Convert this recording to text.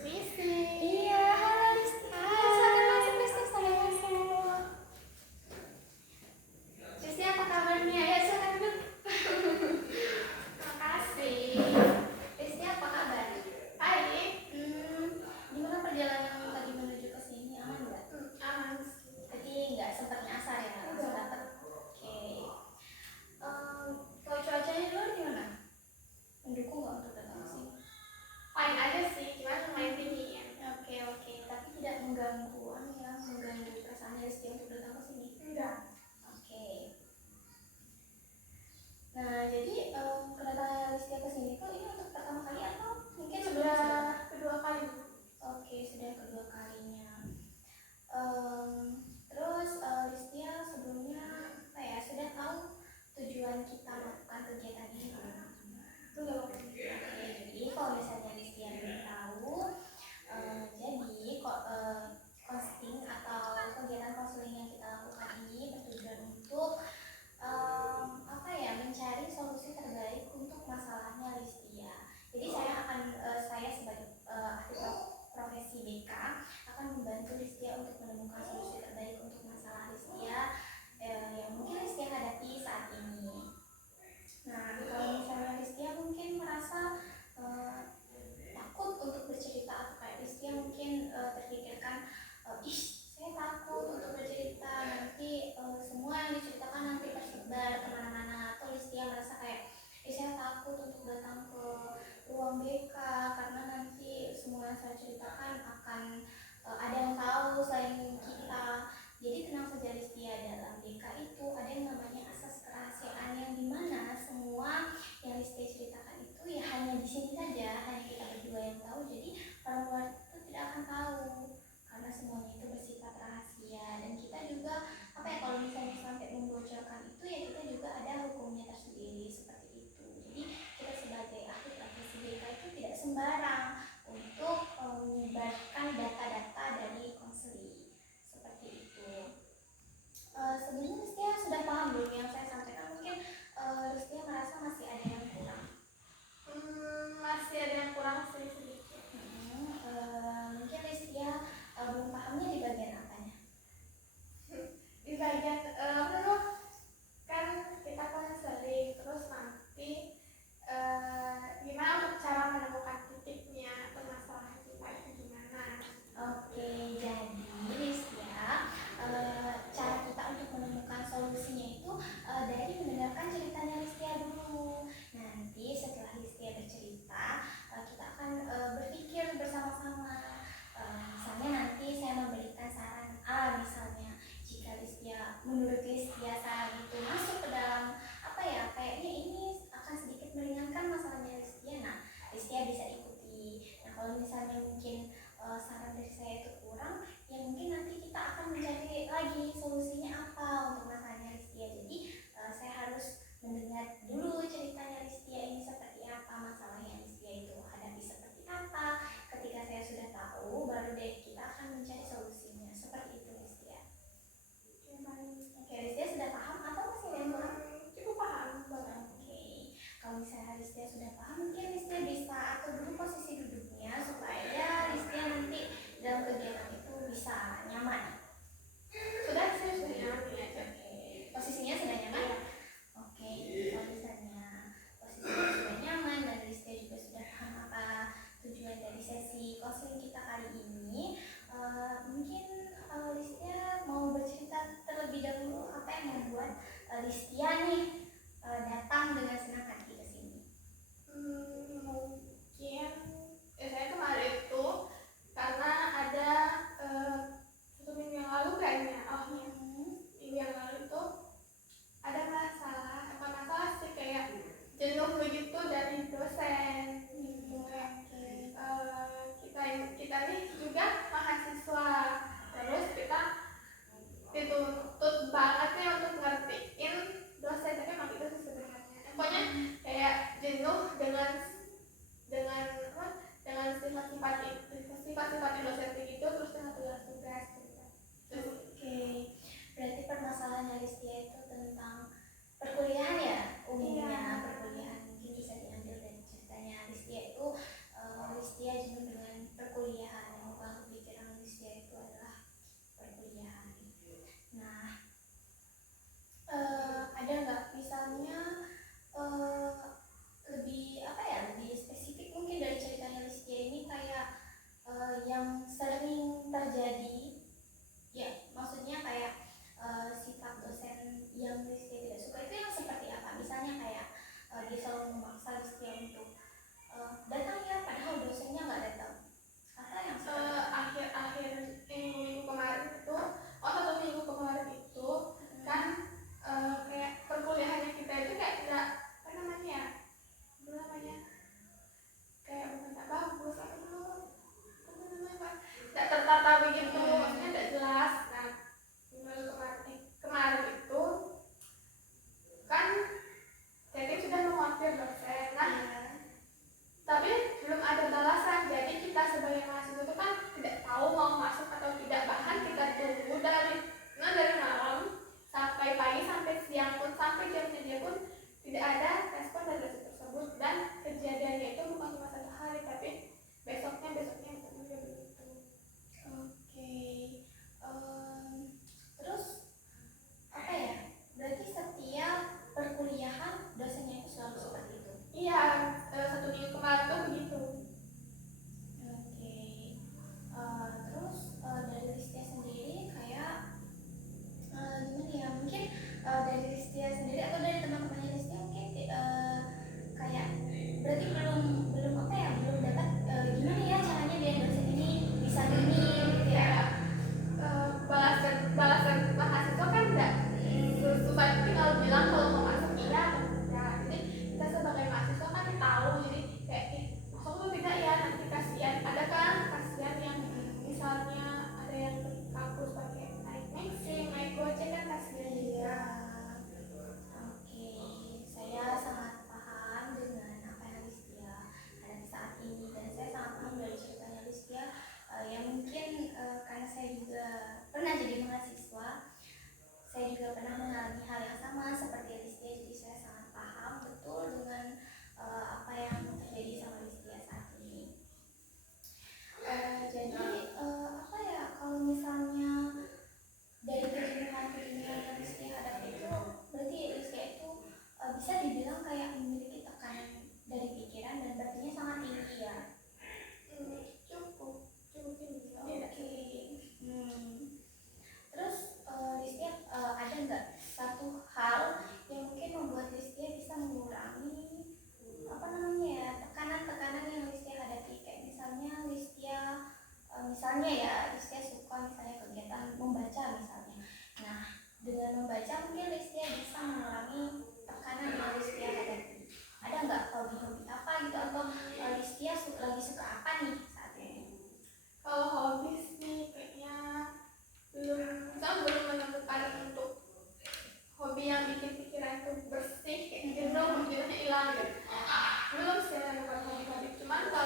Misi. Iya, halo Listia. Silakan masuk, Listia, saya masuk. Misi, apa kabarnya? Ya, silakan duduk. Makasih. Listia, apa kabar? Baik. Gimana perjalanan tadi menuju ke sini? Aman nggak? Aman. Tadi nggak sempat nyasar ya? Langsung dapat. Oke. Kalau cuacanya di luar gimana? Mendukung nggak untuk datang ke sini? Fine aja sih, cuman lumayan tinggi ya. Oke, tapi tidak mengganggu mengganggu perasaan Listia untuk datang ke sini. Enggak. Oke. Nah, jadi kedatangan Listia ke sini tuh ini untuk pertama kali atau mungkin Sudah kedua kali. Oke, sudah kedua kalinya. Terus Listia sebelumnya apa ya sudah tahu tujuan kita melakukan kegiatan ini? Belum. Oke, jadi kalau misalnya Listia belum tahu, jadi costing atau kegiatan konseling yang kita lakukan ini bertujuan untuk apa ya mencari solusi terbaik untuk masalahnya Listia. Jadi saya sebagai ahli profesi BK akan membantu Listia untuk menemukan solusi terbaik untuk masalah Listia yang mungkin Listia hadapi saat ini. Nah, kalau misalnya Listia mungkin merasa takut untuk bercerita atau kayak Listia mungkin terpikirkan saya takut untuk bercerita nanti semua yang diceritakan nanti tersebar kemana-mana, atau Listia merasa kayak saya takut untuk datang ke ruang BK karena nanti semua yang saya ceritakan akan ada yang tahu selain kita. Jadi tenang saja Listia, dalam BK itu ada yang namanya asas kerahasiaan yang dimana semua yang Listia ceritakan itu ya hanya di sini saja, hanya kita berdua yang tahu. Jadi orang luar itu tidak akan tahu karena semuanya itu bersifat rahasia, dan kita juga apa ya kalau misalnya sampai membocorkan itu ya kita juga ada hukumnya tersendiri seperti itu. Jadi kita sebagai ahli profesi BK itu tidak sembarang untuk menyebarkan data-data dari konseling seperti itu. Sebenarnya Listia sudah paham belum yang saya sampaikan? Mungkin Listia merasa masih ada yang kurang. Masih ada yang kurang sedikit. Mungkin Listia belum pahamnya di Cuman